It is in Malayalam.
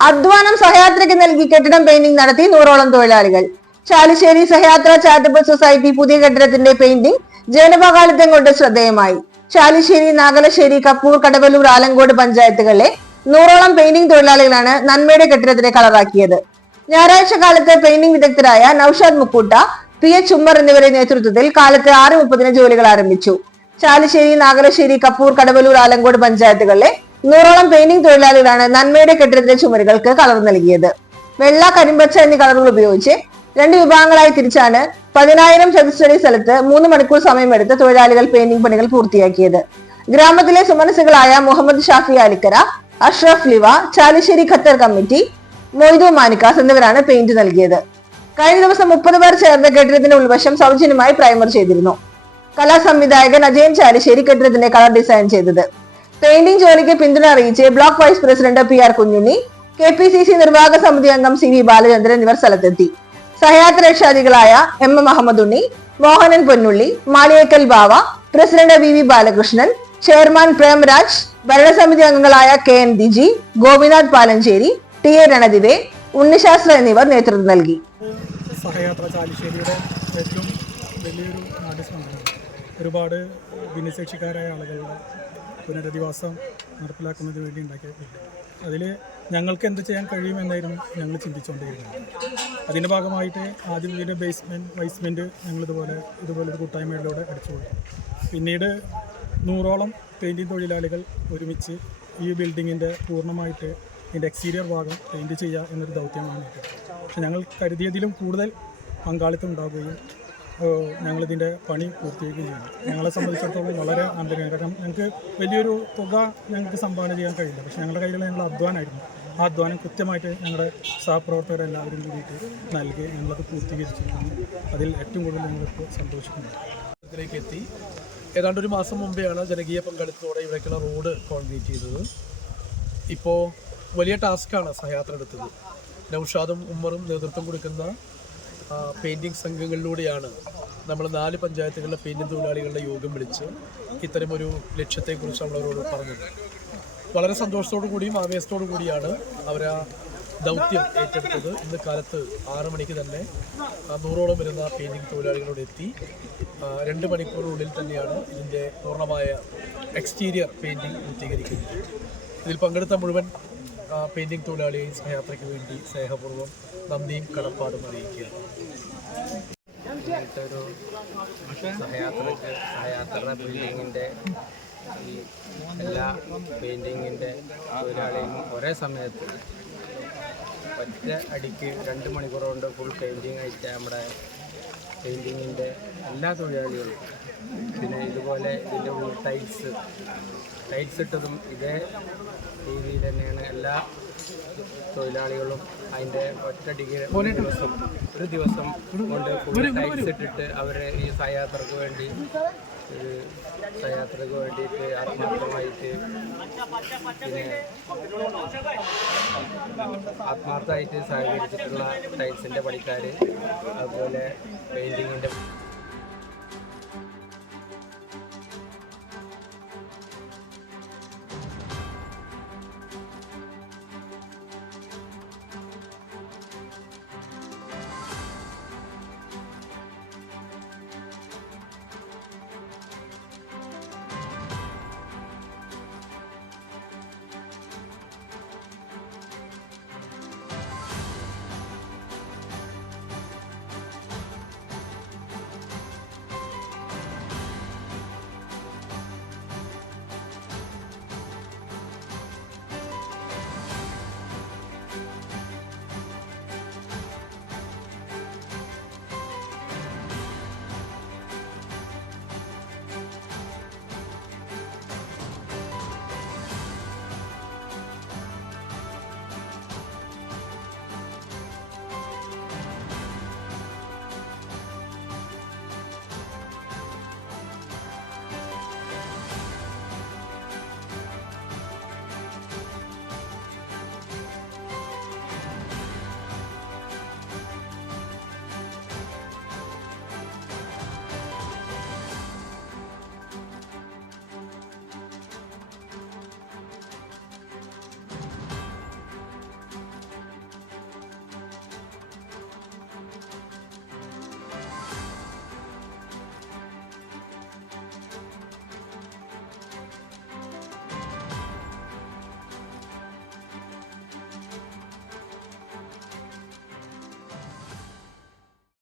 അധ്വാനം സഹയാത്രയ്ക്ക് നൽകി കെട്ടിടം പെയിന്റിംഗ് നടത്തി 100ഓളം തൊഴിലാളികൾ. ചാലിശ്ശേരി സഹയാത്ര ചാരിറ്റബിൾ സൊസൈറ്റി പുതിയ കെട്ടിടത്തിന്റെ പെയിന്റിംഗ് ജനപങ്കാളിത്തം കൊണ്ട് ശ്രദ്ധേയമായി. ചാലിശ്ശേരി, നാഗലശ്ശേരി, കപ്പൂർ, കടവല്ലൂർ, ആലങ്കോട് പഞ്ചായത്തുകളിലെ 100ഓളം പെയിന്റിംഗ് തൊഴിലാളികളാണ് നന്മയുടെ കെട്ടിടത്തിനെ കളറാക്കിയത്. ഞായറാഴ്ച കാലത്ത് പെയിന്റിംഗ് വിദഗ്ധരായ നൌഷാദ് മുക്കൂട്ട, PH ഉമ്മർ എന്നിവരുടെ നേതൃത്വത്തിൽ കാലത്ത് 6:30 ജോലികൾ ആരംഭിച്ചു. ചാലിശ്ശേരി, നാഗലശ്ശേരി, കപ്പൂർ, കടവല്ലൂർ, ആലങ്കോട് പഞ്ചായത്തുകളിലെ 100ഓളം പെയിന്റിംഗ് തൊഴിലാളികളാണ് നന്മയുടെ കെട്ടിടത്തിലെ ചുമരുകൾക്ക് കളർ നൽകിയത്. വെള്ള, കരിമ്പച്ച എന്നീ കളറുകൾ ഉപയോഗിച്ച് 2 വിഭാഗങ്ങളായി തിരിച്ചാണ് 10,000 ചതുരശ്രടി സ്ഥലത്ത് 3 മണിക്കൂർ സമയമെടുത്ത് തൊഴിലാളികൾ പെയിന്റിംഗ് പണികൾ പൂർത്തിയാക്കിയത്. ഗ്രാമത്തിലെ സുമനസുകളായ മുഹമ്മദ് ഷാഫി ആലിക്കര, അഷ്റഫ് ലിവ, ചാലിശ്ശേരി ഖത്തർ കമ്മിറ്റി, മൊയ്തു മാനിക്കാസ് എന്നിവരാണ് പെയിന്റ് നൽകിയത്. കഴിഞ്ഞ ദിവസം 30 പേർ ചേർന്ന് കെട്ടിടത്തിന്റെ ഉൾവശം സൗജന്യമായി പ്രൈമർ ചെയ്തിരുന്നു. കലാ സംവിധായകൻ അജയൻ ചാലിശ്ശേരി കെട്ടിടത്തിന്റെ കളർ ഡിസൈൻ ചെയ്തത്. പെയിന്റിംഗ് ജോലിക്ക് പിന്തുണ അറിയിച്ച് block vice president PR Kunjunni, KPCC നിർവാഹക സമിതി അംഗം CV ബാലചന്ദ്രൻ എന്നിവർ സ്ഥലത്തെത്തി. സഹയാത്ര രക്ഷാധികളായ MM Ahammed Unni, Mohanan Ponnulli, Maliyekkal Bava, president VV Balakrishnan, chairman Premraj, ഭരണസമിതി അംഗങ്ങളായ KN ദിജി, ഗോപിനാഥ് പാലഞ്ചേരി, TA രണദിവേ, ഉണ്ണിശാസ്ത്ര എന്നിവർ നേതൃത്വം നൽകി. സഹയാത്ര ചാലിശ്ശേരിയുടെ ഏറ്റവും വലിയൊരു നാട്യസംഘടന ഒരുപാട് ഭിന്നശേഷിക്കാരായ ആളുകളുടെ പുനരധിവാസം നടപ്പിലാക്കുന്നതിന് വേണ്ടി ഉണ്ടാക്കിയിട്ടുണ്ട്. അതിൽ ഞങ്ങൾക്ക് എന്ത് ചെയ്യാൻ കഴിയുമെന്നായിരുന്നു ഞങ്ങൾ ചിന്തിച്ചുകൊണ്ടിരുന്നത്. അതിൻ്റെ ഭാഗമായിട്ട് ആദ്യം ഇതിൻ്റെ ബേസ്മെൻറ്റ് ഞങ്ങൾ ഇതുപോലൊരു കൂട്ടായ്മയിലൂടെ അടിച്ചു കൊടുത്തു. പിന്നീട് 100ഓളം പെയിൻറ്റിംഗ് തൊഴിലാളികൾ ഒരുമിച്ച് ഈ ബിൽഡിങ്ങിൻ്റെ പൂർണ്ണമായിട്ട് ഇതിൻ്റെ എക്സ്റ്റീരിയർ ഭാഗം പെയിൻറ്റ് ചെയ്യുക എന്നൊരു ദൗത്യമാണ് ഏറ്റത്. പക്ഷെ ഞങ്ങൾ കരുതിയതിലും കൂടുതൽ പങ്കാളിത്തം ഉണ്ടാവുകയും ഞങ്ങളിതിൻ്റെ പണി പൂർത്തീകരിക്കുകയും ചെയ്തു. ഞങ്ങളെ സംബന്ധിച്ചിടത്തോളം വളരെ നല്ലതാണ്. കാരണം ഞങ്ങൾക്ക് വലിയൊരു തുക ഞങ്ങൾക്ക് സംഭാവന ചെയ്യാൻ കഴിയില്ല. പക്ഷേ ഞങ്ങളുടെ കയ്യിലുള്ള ഞങ്ങളുടെ അധ്വാനമായിരുന്നു. ആ അധ്വാനം കൃത്യമായിട്ട് ഞങ്ങളുടെ സഹപ്രവർത്തകരെല്ലാവരും കൂടിയിട്ട് നൽകി ഞങ്ങളത് പൂർത്തീകരിച്ചിരിക്കുന്നു. അതിൽ ഏറ്റവും കൂടുതൽ ഞങ്ങൾക്ക് സന്തോഷിക്കുന്നു. ഇതിലേക്ക് എത്തി ഏതാണ്ട് ഒരു മാസം മുമ്പെയാണ് ജനകീയ പങ്കാളിത്തത്തോടെ ഇവിടേക്കുള്ള റോഡ് കോൺക്രീറ്റ് ചെയ്തത്. ഇപ്പോൾ വലിയ ടാസ്ക്കാണ് സഹയാത്ര എടുത്തത്. നൌഷാദും ഉമ്മറും നേതൃത്വം കൊടുക്കുന്ന പെയിൻറ്റിംഗ് സംഘങ്ങളിലൂടെയാണ് നമ്മൾ 4 പഞ്ചായത്തുകളിലെ പെയിൻറ്റിംഗ് തൊഴിലാളികളുടെ യോഗം വിളിച്ച് ഇത്തരമൊരു ലക്ഷ്യത്തെക്കുറിച്ച് നമ്മളവരോട് പറഞ്ഞത്. വളരെ സന്തോഷത്തോടു കൂടിയും ആവേശത്തോടു കൂടിയാണ് അവർ ആ ദൗത്യം ഏറ്റെടുത്തത്. ഇന്ന് കാലത്ത് 6 മണിക്ക് തന്നെ 100ഓളം വരുന്ന പെയിൻറ്റിംഗ് തൊഴിലാളികളോട് എത്തി 2 മണിക്കൂറിനുള്ളിൽ തന്നെയാണ് ഇതിൻ്റെ പൂർണ്ണമായ എക്സ്റ്റീരിയർ പെയിൻറ്റിംഗ് പൂർത്തീകരിക്കുന്നത്. ഇതിൽ പങ്കെടുത്ത മുഴുവൻ പെയിൻറ്റിംഗ് തൊഴിലാളിയെയും സഹയാത്രയ്ക്ക് വേണ്ടി സ്നേഹപൂർവ്വം നന്ദിയും കടപ്പാടും അറിയിക്കുകയാണ്. സഹയാത്ര ബിൽഡിങ്ങിൻ്റെ ഈ എല്ലാ പെയിൻറ്റിങ്ങിൻ്റെ തൊഴിലാളിയും ഒരേ സമയത്ത് ഒറ്റ അടിക്ക് 2 മണിക്കൂർ കൊണ്ട് ഫുൾ പെയിൻറ്റിങ് ആയിട്ട് നമ്മുടെ പെയിൻറ്റിങ്ങിൻ്റെ എല്ലാ തൊഴിലാളികളും, പിന്നെ ഇതുപോലെ ഇതിൻ്റെ ഉള്ളിൽ ടൈൽസ് ഇട്ടതും ഇതേ രീതിയിൽ തന്നെയാണ് എല്ലാ തൊഴിലാളികളും ഒരു ദിവസം കൊണ്ട് ഫുൾ ടൈൽസ് ഇട്ടിട്ട് അവർ ഈ സഹയാത്രക്ക് വേണ്ടിയിട്ട് ആത്മാർത്ഥമായിട്ട് സഹകരിച്ചിട്ടുള്ള ടൈൽസിൻ്റെ പണിക്കാർ, അതുപോലെ പെയിൻറ്റിങ്ങിൻ്റെ